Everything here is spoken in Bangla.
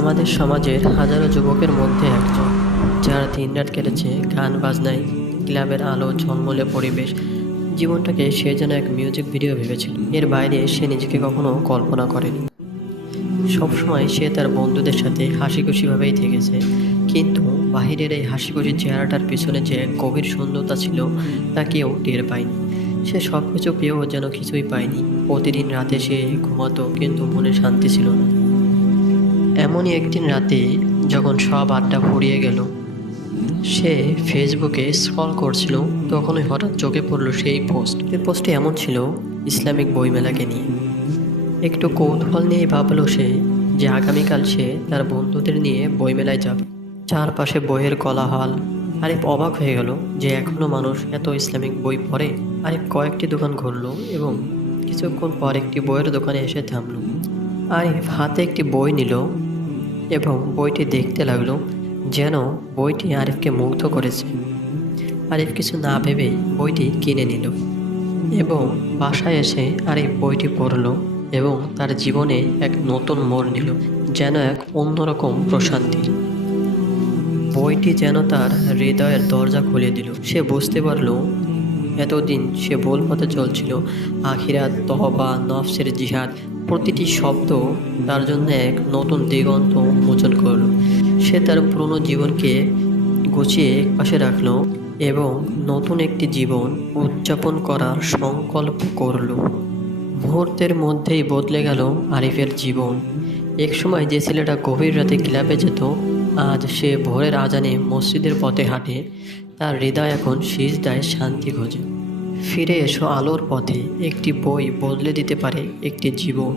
আমাদের সমাজের হাজারো যুবকের মধ্যে একজন, যারা দিনরাত কেটেছে গান বাজনায়, ক্লাবের আলো ঝলমলে পরিবেশ। জীবনটাকে সে যেন এক মিউজিক ভিডিও ভেবেছিল। এর বাইরে সে নিজেকে কখনো কল্পনা করেনি। সবসময় সে তার বন্ধুদের সাথে হাসি খুশিভাবেই থেকেছে, কিন্তু বাহিরের এই হাসি খুশি চেহারাটার পিছনে যে এক গভীর শূন্যতা ছিল তা কেউ টের পায়নি। সে সব কিছু পেয়েও যেন কিছুই পায়নি। প্রতিদিন রাতে সে ঘুমাতো, কিন্তু মনে শান্তি ছিল না। এমনই একদিন রাতে, যখন সব আড্ডা ফুরিয়ে গেল, সে ফেসবুকে স্ক্রল করছিল, তখনই হঠাৎ চোখে পড়ল সেই পোস্ট। এই পোস্টটি এমন ছিল, ইসলামিক বইমেলাকে নিয়ে। একটু কৌতূহল নিয়েই ভাবলো সে যে আগামীকাল সে তার বন্ধুদের নিয়ে বইমেলায় যাবে। চারপাশে বইয়ের কোলাহল। আরিফ অবাক হয়ে গেল যে এখনও মানুষ এত ইসলামিক বই পড়ে। আরিফ কয়েকটি দোকান ঘুরলো এবং কিছুক্ষণ পর একটি বইয়ের দোকানে এসে থামলো। আরিফ হাতে একটি বই নিল এবং বইটি দেখতে লাগলো, যেন বইটি আরিফকে মুগ্ধ করেছে। আরিফ কিছু না ভেবেই বইটি কিনে নিল এবং বাসায় এসে আরিফ বইটি পড়ল এবং তার জীবনে এক নতুন মোড় নিল, যেন এক অন্যরকম প্রশান্তি। বইটি যেন তার হৃদয়ের দরজা খুলে দিল। সে বুঝতে পারল এতদিন সে ভুল পথে চলছিল। আখিরাত, তওবা, নফসের জিহাদ, প্রতিটি শব্দ তার জন্য এক নতুন দিগন্ত উন্মোচন করল। সে তার পুরনো জীবনকে গুছিয়ে একপাশে রাখল এবং নতুন একটি জীবন উদযাপন করার সংকল্প করল। মুহূর্তের মধ্যেই বদলে গেল আরিফের জীবন। একসময় যে ছেলেটা গভীর রাতে ক্লাবে যেত, আজ সে ভোরের আজানে মসজিদের পথে হাঁটে। তার হৃদয় এখন সিজদায় শান্তি খোঁজে। ফিরে এসো আলোর পথে, একটি বই বদলে দিতে পারে একটি জীবন।